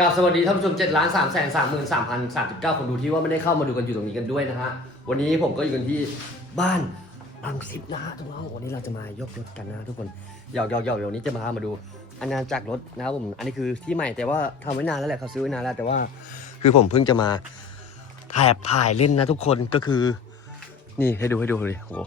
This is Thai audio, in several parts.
กับสวัสดีท่านผู้ชม7ล้าน3แสน3หมื่น3พัน39 คนดูที่ว่าไม่ได้เข้ามาดูกันอยู่ตรงนี้กันด้วยนะฮะ วันนี้ผมก็อยู่กันที่บ้านบางซิปนะฮะทุกท่านวันนี้เราจะมายกรถกันนะทุกคนหยอกหยอกหยอกเดี๋ยวนี้จะมามาดูอาณาจักรรถนะครับผมอันนี้คือที่ใหม่แต่ว่าทำไว้นานแล้วแหละเขาซื้อไว้นานแล้วแต่ว่า คือผมเพิ่งจะมาถ่ายถ่ายเล่นนะทุกคนก็คือ นี่ให้ดูให้ดูเลยโอ้โห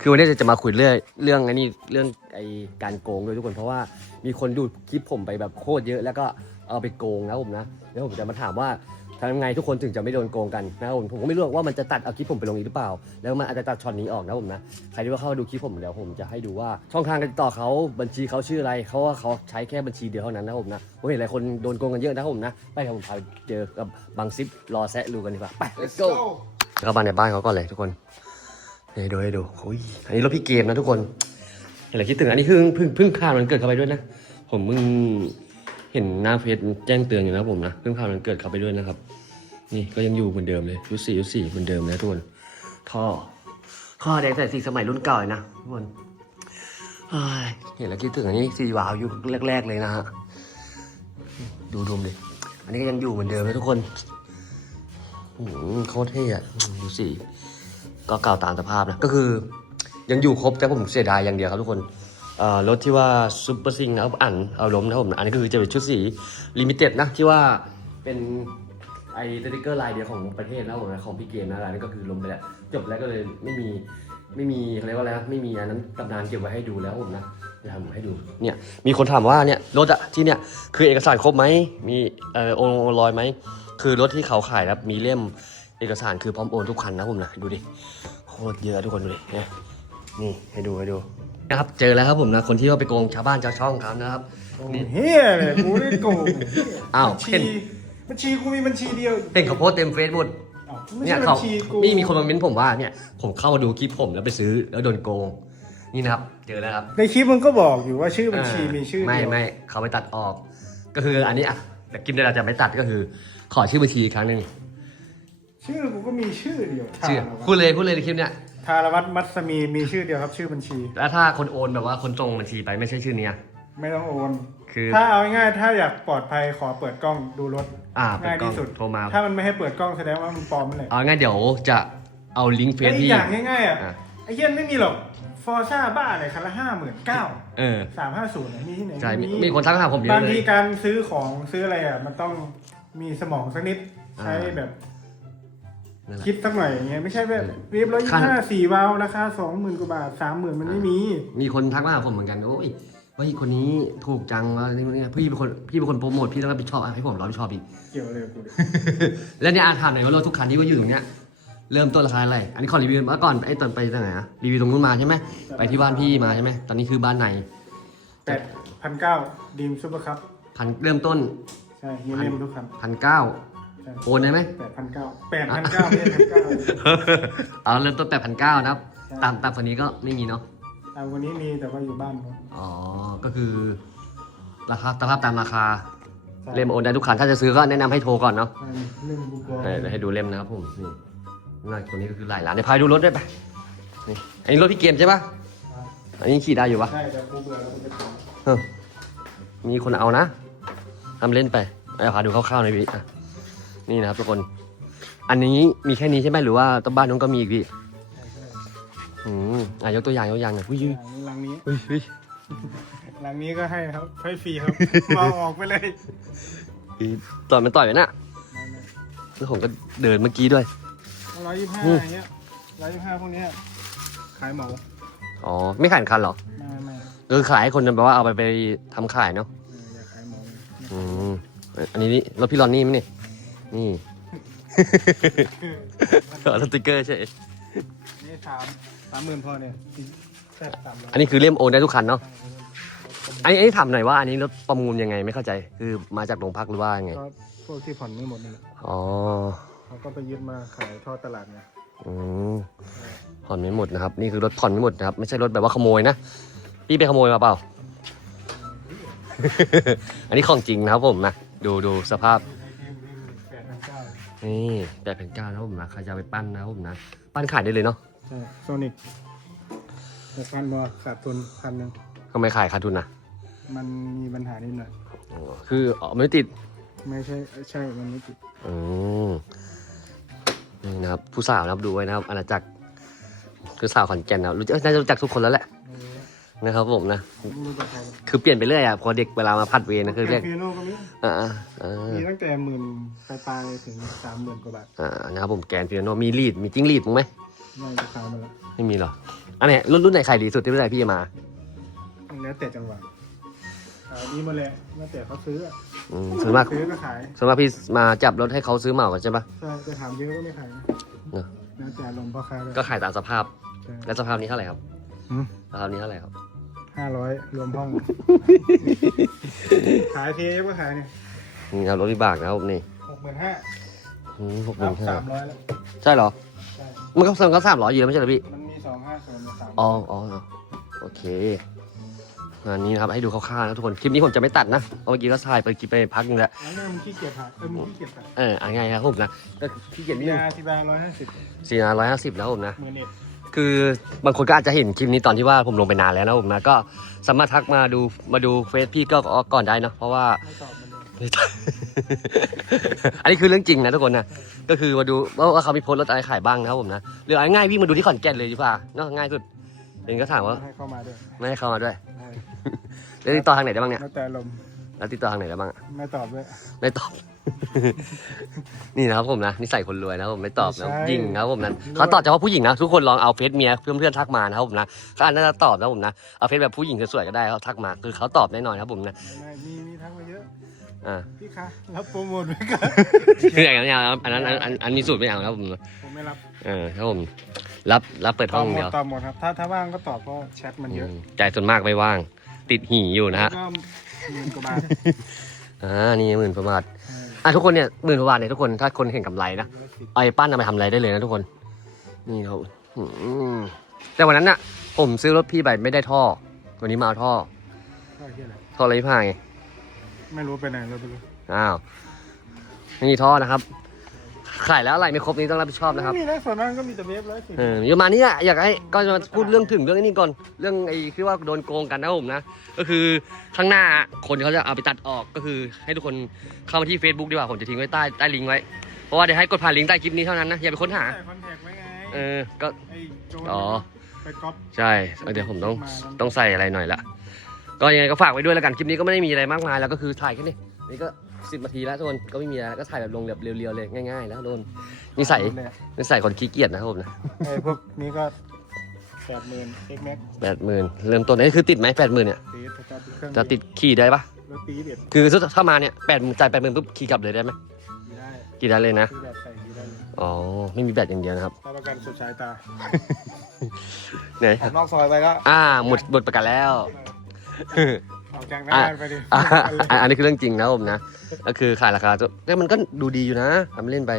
คือวันนี้จะมาคุยเรื่องเรื่องไอ้นี่เรื่องไอ้การโกงด้วยทุกคน เพราะว่ามีคนดูคลิปผมไปแบบโคตรเยอะแล้วก็ เอาไปโกงนะผมนะแล้วผมจะมาถามว่าทำยังไงทุกคนถึงจะไม่โดนโกงกันนะครับผมผมก็ไม่รู้หรอกว่ามันจะตัดเอาคลิปผมไปลงอีกหรือเปล่า แล้วมันอาจจะตัดช็อตนี้ออกนะผมนะใครที่ว่าเข้ามาดูคลิปผมเดี๋ยวผมจะให้ดูว่าช่องทางการติดต่อเขาบัญชีเขาชื่ออะไรเขาว่าเขาใช้แค่บัญชีเดียวเท่านั้นนะผมนะผมเห็นหลายคนโดนโกงกันเยอะนะครับผมนะไปครับผมพาไปเจอกับบางซิปรอแซะรูกันดีกว่าไป let's go เข้ามาในบ้านเขาก่อนเลยทุกคนให้ดูให้ดูโอ้ยอันนี้รถพี่เกมนะทุกคนเห็นอะไรคิดถึงอันนี้เพิ่งเพิ่งเพิ่งผ่านวันเกิดเขาไปด้วยนะ ผมเพิ่ง เห็นหน้าเฟซแจ้งเตือนอยู่นะผมนะเพิ่งผ่านวันเกิดเขาไปด้วยนะครับ นี่ก็ยังอยู่เหมือนเดิมเลยยุสี่ยุสี่เหมือนเดิมนะทุกคนท่อท่อแดงใส่สีสมัยรุ่นเก่าเลยนะทุกคนเห็นแล้วคิดถึงอันนี้สีวาวยุคแรก ๆ เลยนะฮะดูดมดิอันนี้ก็ยังอยู่เหมือนเดิมนะทุกคนโคตรเท่อะดูสิก็เก่าตามสภาพนะก็คือ ยังอยู่ครบแต่ผมเสียดายอย่างเดียวครับทุกคน รถที่ว่าซุปเปอร์ซิงนะครับอันเอาล้มนะผมอันนี้ก็คือจะเป็นชุดสีลิมิเต็ดนะที่ว่าเป็นไอ้สติกเกอร์ลายเดียวของประเทศนะผมนะของพี่เกมนะรายนี้ก็คือล้มไปแล้วจบแล้วก็เลยไม่มีไม่มีเขาเรียกว่าอะไรนะไม่มีอันนั้นตำนานเก็บไว้ให้ดูแล้วผมนะจะทำให้ดูเนี่ยมีคนถามว่าเนี่ยรถอะที่เนี่ยคือเอกสารครบไหมมีเออโอนลอยไหมคือรถที่เขาขายนะมีเล่มเอกสารคือพร้อมโอนทุกคันนะผมนะดูดิโคตรเยอะทุกคนดูดิเนี่ยนี่ให้ดูให้ดู นะครับเจอแล้วครับผมนะคนที่ว่าไปโกงชาวบ้านชาวช่องเขานะครับนี่เฮียเลยกูไม่ได้โกงอ้าวบัญเห็ชีนบัญชีกูมีบัญชีเดียวเห็นเขาโพสต์เต็มเฟซบุ๊กอ้าวไม่เนี่ใช่ยบัเขาญชีกูนี่มีคนมาเม้นผมว่าเนี่ยผมเข้ามาดูคลิปผมแล้วไปซื้อแล้วโดนโกง นี่นะครับ เจอแล้วครับในคลิปมึงก็บอกอยู่ว่าชื่อบัญชีมีชื่อไม่เดียวไม่เขาไปตัดออก ก็คืออันนี้อะแต่คลิปนี้เราจะไม่ตัดก็คือ ขอชื่อบัญชีอีกครั้งหนึ่งชื่อกูก็มีชื่อเดียวชื่อทารวัพูตดเลยพูดเลยในคลิปเนี้ย ทารวัตรมัสมีมีชื่อเดียวครับชื่อบัญชี แล้วถ้าคนโอนแบบว่าคนตรงบัญชีไปไม่ใช่ชื่อเนี้ย ไม่ต้องโอน คือ ถ้าเอาง่ายๆถ้าอยากปลอดภัยขอเปิดกล้องดูรถอ่าเปิดง่ายกล้อที่งสุด โทรมา ถ้ามันไม่ให้เปิดกล้องแสดงว่ามันปลอมนั่นแหละเอาง่ายเดี๋ยวจะเอาลิงก์เฟแล้ซวอีกที่ อย่างง่ายๆอะอะ ไอ้เหี้ยไม่มีหรอกฟอร์ซ่าบ้าอะไรคันละห้าหมื่นเก้าเออ สามห้าศูนย์มีที่ไหนใช่มีไมีคนทักมาหาผมเยบาอะงเลทียการซื้อของซื้ออะไรอะมันต้องมีสมองสักนิดอ่า ใช้แบบ นั่นแหละ คิดสักหน่อยอย่างเงี้ยไม่ใช่แบบเออเรียบร้อยขั้น ห้าสี่วาล์วราคาสองหมื่นกว่าบาทสามหมื่นมันไม่มี มีคนทักมาหาผมเหมือนกันโอ้ยว่าคนนี้ถูกจังว่าอะไรเนี่ยพี่เป็นคนพี่เป็นคนโปรโมทพี่ต้องรับผิดชอบอะให้ผมรับผิดชอบอีก เกี่ยวอะไรกับกูดิแล้วเนี่ยอาถามหน่อยว่ารถทุกคันที่ว่าอยู่ตรงเนี้ยเริ่มต้นราคาอะไร อันนี้ขอรีวิวเมื่อก่อนไอ้ตอนไปตรงไหนอะรีวิวตรงนู้นมาใช่ไหมไปที่บ้านพี่มาใช่ไหมตอนนี้คือบ้านไหนแปดพันเก้าดีมซูเปอร์คัพพันเริ่มต้นใช่มีเล่มทุกคันพันเก้าใช่ โอนได้ไหม แปดพันเก้าแปดพันเก้าไม่ใช่พันเก้าเอาเริ่มต้นแปดพันเก้านะครับใช่ตามตามคนนี้ก็ไม่มีเนาะตามวันนี้มีแต่ว่าอยู่บ้านผมอ๋อ ก็คือ ราคาสภาพตามราคาใช่เล่มโอนได้ทุกคัน ถ้าจะซื้อก็แนะนำให้โทรก่อนเนาะใช่เล่มบุกบอลเออเดี๋ยวให้ดูเล่มนะครับผมนี่น่าตรงนี้ก็คือหลายร้านเดี๋ยวพาดูรถด้วยไปนี่อันนี้รถพี่เกมใช่ปะอันนี้ขี่ได้อยู่ปะ ใช่แต่กูเบื่อแล้วกูจะถามเออมีคนเอานะทำเล่นไปเอาพาดูคร่าวๆหน่อยพี่อะ นี่นะครับทุกคน อันนี้มีแค่นี้ใช่ไหมหรือว่าต้นบ้านนู้นก็มีอีกพี่ใช่ใช่อืมอะยกตัวอย่างยกตัวอย่างหน่อยอุ้ยออุ้ยย่างนี้หลังนี้อุ้ยอุ้ยหลังนี้ก็ให้ครับให้ฟรีครับเมาออกไปเลยอุ้ยต่อยมันต่อยไว้น่ะแล้วผมก็เดินเมื่อกี้ด้วย ร้อยยี่ห้าอืมอย่างเงี้ยร้อยยี่ห้าพวกเนี้ยขายเหมาอ๋อไม่ขายคันเหรอไม่ไม่ไม่คือขายให้คนแบบว่าเอาไปไปทำขายเนาะเอออย่าขายเหมาเลยอืมอันนี้นี่รถพี่รอนนี่มั้ยนี่ นี่ เอาสติกเกอร์ใช่ นี่สามสามหมื่นพอเนี่ยแค่สามร้อยอันนี้คือเล่มโอนได้ทุกคันเนาะ อันนี้อันนี้ถามหน่อยว่าอันนี้รถประมูลยังไงไม่เข้าใจ คือมาจากโรงพักหรือว่าไง ก็พวกที่ผ่อนไม่หมดนี่แหละอ๋อ เขาก็ไปยึดมาขายทอดตลาดไงอืมผ่อนไม่หมดนะครับ นี่คือรถผ่อนไม่หมดนะครับ ไม่ใช่รถแบบว่าขโมยนะ พี่ไปขโมยมาเปล่า อันนี้ของจริงนะครับผมนะ ดูดูสภาพแปดพั นเก้านี่แปดพันเก้านะครับผมนะใครจะเอาไปปั้นนะครับผมนะ ปั้นขายได้เลยเนาะใช่โซนิกแต่พันบอขาดทุนพันหนึ่งทำไมขายขาดทุนนะมันมีปัญหานิดหน่อยอ๋อคืออ๋อไม่ติดไม่ใช่ใช่มันไม่ติดอืมนี่นะครับ ผู้สาวนะครับดูไว้นะครับอาณาจักรคือสาวขอนแก่นนะครับรู้จักน่าจะรู้จักทุกคนแล้วแหละไม่รู้ นะครับผมนะไม่รู้จักใครคือเปลี่ยนไปเรื่อยอะพอเด็กเวลามาพัดเวรนะคือเรียกฟิโน่ก็มีอ่าอ่าอ่ามีตั้งแต่หมื่นปลายๆถึงสามหมื่นกว่าบาทอ่านะครับผมแกนฟิโนมีลีดมีจิ้งลีดมั้งไหมไม่จะขายมาแล้วไม่มีหรออันไหนรุ่นรุ่นไหนขายดีสุดที่เมื่อไหร่พี่จะมาแล้วแต่จังหวะขายดีหมาเลยแล้วแต่เขาซื้ออะอืมส่วนมากซื้อก็ขายส่วนมากพี่มาจับรถให้เขาซื้อเหมากันใช่ปะ ใช่จะถามเยอะก็ไม่ขายนะเนอะ แล้วแต่ลมณ์พ่อค้าด้วยก็ขายตามสภาพ ใช่ แล้วสภาพนี้เท่าไหร่ครับสภาพนี้เท่าไหร่ครับ ห้าร้อยรวมห้อง ขายเทปก็ขายเนี่ยนี่ครับรถวิบากนะครับผมนี่หกหมื่นห้าหกหมื่นห้าสามร้อยแล้วใช่เหรอ ใช่ มันก็มันก็สามร้อยอยู่แล้วไม่ใช่เหรอพี่ มันมีสองห้าส่วนสามอ๋ออ๋อโอเคงานนี้นะครับให้ดูคร่าวๆนะทุกคน คลิปนี้ผมจะไม่ตัดนะเพราะเมื่อกี้ก็ถ่ายไปกินไปพักนึงแล้วอันนี้มันขี้เกียจถ่ายเออมันขี้เกียจตัดเอออะไงครับผมนะก็ขี้เกียจนิดนึงยาที่บาร้อยห้าสิบสี่ร้อยห้าสิบแล้วผมนะหมื่นเอ็ด คือบางคนก็อาจจะเห็นคลิปนี้ตอนที่ว่าผมลงไปนานแล้วนะผมนะก็สามารถทักมาดูมาดูเฟซพี่ก็ก่อนได้เนอะเพราะว่า ไม่ตอบมันเลยไม่ต้อง อันนี้คือเรื่องจริงนะทุกคนนะ ก็คือมาดูว่าว่าเขามีโพสต์รถอะไรขายบ้างนะครับผมนะหรือเอาง่ายๆวิ่งมาดูที่ขอนแก่นเลยดีกว่าเนาะง่ายสุดเองก็ถามว่าให้เข้ามาด้วยไม่ให้เข้ามาด้วย ใช่แล้วติดต่อทางไหนได้บ้างเนี่ย แล้วแต่ลมณ์แล้วติดต่อทางไหนได้บ้างอะไม่ตอบด้วยไม่ตอบ นี่นะครับผมนะนิสัยคนรวยนะครับผมไม่ตอบนะไม่ใช่ ยิงนะครับผมนั้นเขาตอบเฉพาะผู้หญิงนะทุกคนลองเอาเฟซเมียเพื่อนๆทักมานะครับผมนะเขาอาจจะตอบนะผมนะเอาเฟซแบบผู้หญิงสวยๆก็ได้เขาทักมาคือเขาตอบแน่นอนครับผมนะไม่มีมีทักมาเยอะ อ่า พี่คะรับโปรโมทไว้ก่อนคืออย่างนั้นไม่เอาครับอันนั้นอันอันอันมีสูตรไม่เอาครับผมผมไม่รับเออครับผมรับรับเปิดตห้ออบงหมดเดียวตอบหมดครับ ถ้าถ้าว่างก็ตอบเพราะแชทมันเยอะอืมใจส่วนมากไม่ว่าง ติดหี่อยู่นะฮะแล้วก็หมื่นกว่าบาทอ่านี่หมื่นประมาทใช่ อะทุกคนเนี่ยหมื่นประมาทเนี่ยทุกคนถ้าคนเห็นกำไรนะร้อยสิบเอาไปปั้นเอาไปทำอะไรได้เลยนะทุกคน นี่ครับอืมแต่วันนั้นน่ะ ผมซื้อรถพี่ไปไม่ได้ท่อ วันนี้มาเอาท่อก็เฮียอะไรท่ออะไรพี่พายไง ไม่รู้ไปไหนเราไปรู้อ้าว นี่ท่อนะครับ ขายแล้วอะไรไม่ครบนี้ต้องรับผิดชอบนะครับ ไม่มีนะส่วนมากก็มีแต่เวฟร้อยสิบเออประมาณนี้อะอยากให้ก็จะมาพูดเรื่องถึงเรื่องนี้ก่อน เรื่องไอ้ที่ว่าโดนโกงกันนะผมนะ ก็คือข้างหน้าคนเขาจะเอาไปตัดออก ก็คือให้ทุกคนเข้ามาที่ Facebook ดีกว่า ผมจะทิ้งไว้ใต้ใต้ลิงก์ไว้ เพราะว่าเดี๋ยวให้กดผ่านลิงก์ใต้คลิปนี้เท่านั้นนะ อย่าไปค้นหา ใส่คอนแทคไว้ไงเออ ก็ ไอ้โจรอ๋อ ไปก๊อป ใช่เดี๋ยวผมต้องต้องใส่อะไรหน่อยละ ก็ยังไงก็ฝากไว้ด้วยแล้วกัน คลิปนี้ก็ไม่ได้มีอะไรมากมายแล้วก็คือถ่ายแค่นี้นี่ก็ สิบนาทีแล้วทุกคนก็ไม่มีอะไรก็ถ่ายแบบลงแบบเรียวๆเลยง่ายๆแล้วโดนนิสัยเลยนิสัยคนขี้เกียจนะครับผมนะไอ้พวกนี้ก็แปดหมื่นเอ็กแม็กแปดหมื่นเริ่มต้นนี่คือติดไหมแปดหมื่นเนี่ยตีถ้าจะติดเครื่องจะติดขี่ได้ปะรถตีเด็ดคือถ้ามาเนี่ยแปดจ่ายแปดหมื่นปุ๊บขี่กลับเลยได้ไหมขี่ได้ขี่ได้เลยนะซื้อแบบใส่ขี่ได้เลยอ๋อไม่มีแบตอย่างเดียวนะครับรับประกันสุดสายตาเนี่ยออกนอกซอยไปก็อ่าหมดหมดประกันแล้ว ออกจากหน้าอะบ้านไปดิอ่าอันอันนี้คือเรื่องจริงนะผมนะก็คือขายราคาจะแต่มันก็ดูดีอยู่นะทำเล่นไป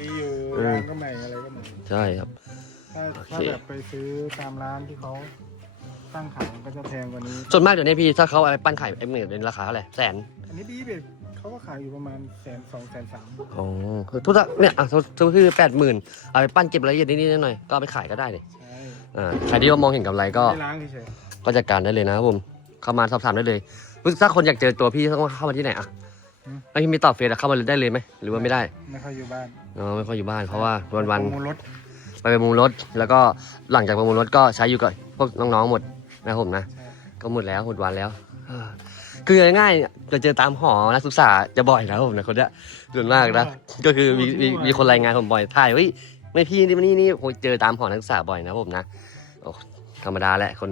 ดีอยู่เออร้านก็ใหม่อะไรก็ใหม่ใช่ครับ ถ้าโอเคถ้าแบบไปซื้อตามร้านที่เขาตั้งขายมันก็จะแพงกว่านี้ ส่วนมากเดี๋ยวนี้พี่ถ้าเขาเอาไปปั้นไข่เอ็มเเป็นราคาเท่าไหร่แสน อันนี้ดีเด็ดเขาก็ขายอยู่ประมาณแสนสองแสนสามอ๋อคือทุกท่าเนี่ยอะทุกคือแปดหมื่นเอาไปปั้นเก็บรายละเอียดนิดๆหน่อยๆก็เอาไปขายก็ได้เลยใช่อ่าใครที่ว่ามองเห็นกำไรก็ ไม่ล้างเฉยก็จัดการได้เลยนะครับผม เข้ามาสอบถามได้เลยถ้าคนอยากเจอตัวพี่ต้องเข้ามาที่ไหนอะไอพี่มีตอบเฟซอะเข้ามาได้เลยไหมหรือว่าไม่ได้ๆไม่ค่อยอยู่บ้านอ๋อไม่ค่อยอยู่บ้านเพราะว่าวันประมูลรถๆไปประมูลรถแล้วก็หลังจากประมูลรถก็ใช้อยู่กับพวกน้องๆหมดนะครับผมนะใช่ก็หมดแล้วหมดวันแล้วอ่าคือง่ายๆจะเจอตามหอนักศึกษาจะบ่อยนะครับผมนะคนเนี้ยส่วนมากนะก็คือมีมีมีคนรายงานผมบ่อยถ่ายเฮ้ยไม่พี่นี่นี่นี่ผมเจอตามหอนักศึกษาบ่อยนะผมนะโอ้ธรรมดาแหละคน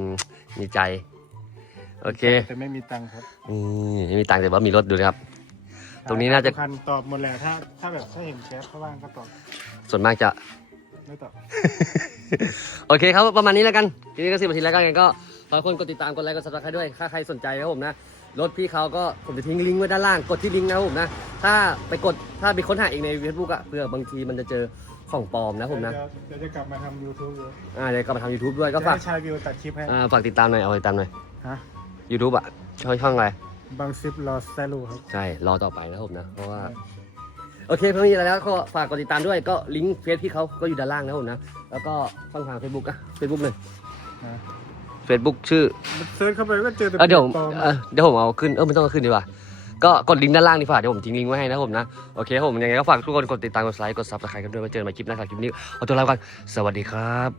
มีใจ โอเคแต่ไม่มีตังค์ครับนี่ไม่มีตังค์แต่ว่ามีรถดูนะครับ ตรงนี้น่าจะคันตอบหมดแหละถ้าถ้าแบบถ้าเห็นแชทเขาว่างก็ตอบส่วนมากจะไม่ตอบโอเคครับประมาณนี้แล้วกันทีนี้ก็สิบนาทีแล้วก็ไงก็ขอให้คนกดติดตามกดไลค์กดซับสไครต์ด้วยถ้าใครสนใจนะครับผมนะรถพี่เขาก็ผมจะทิ้งลิงก์ไว้ด้านล่างกดที่ลิงก์นะครับผมนะถ้าไปกดถ้าไปค้นหาเองในเฟซบุ๊กอะเผื่อบางทีมันจะเจอของปลอมนะผมนะเดี๋ยวเดี๋ยวจะกลับมาทำ YouTube อยู่อ่าเดี๋ยวก็มาทำ YouTube ด้วยก็ฝากจะให้ชายวิวตัดคลิปให้อ่าฝากติดตามหน่อยเอาไปติดตามหน่อยฮะ ยูทูบอะช่องช่องอะไร บางซิปรอสแตลูครับ ใช่ รอต่อไปนะผมนะ เพราะว่า โอเคเพื่อนมีแล้วก็ฝากกดติดตามด้วยก็ลิงก์เฟซพี่เขาก็อยู่ด้านล่างนะครัผมนะ แล้วก็ช่องทางเฟซบุ๊กนอะเฟซบุ๊กหนึ่งเฟซบุ๊กชื่อ เซิร์ชเข้าไปก็เจอแต่ดี๋ยวปลอมเดี๋ยวผมเอาขึ้นเออไม่ต้องเอาขึ้นดีกว่าก็กดลิงก์ด้านล่างดีกว่าเดี๋ยวผมทิ้งลิงก์ไว้ให้นะผมนะโอเคครับผมยังไงก็ฝากทุกคนกดติดตามกดไลค์กดซับสไครต์กันด้วยไว้เจอกันใหม่คลิปหน้าครับคลิปนี้เอตัวลาไปก่อนสวัสดีครับ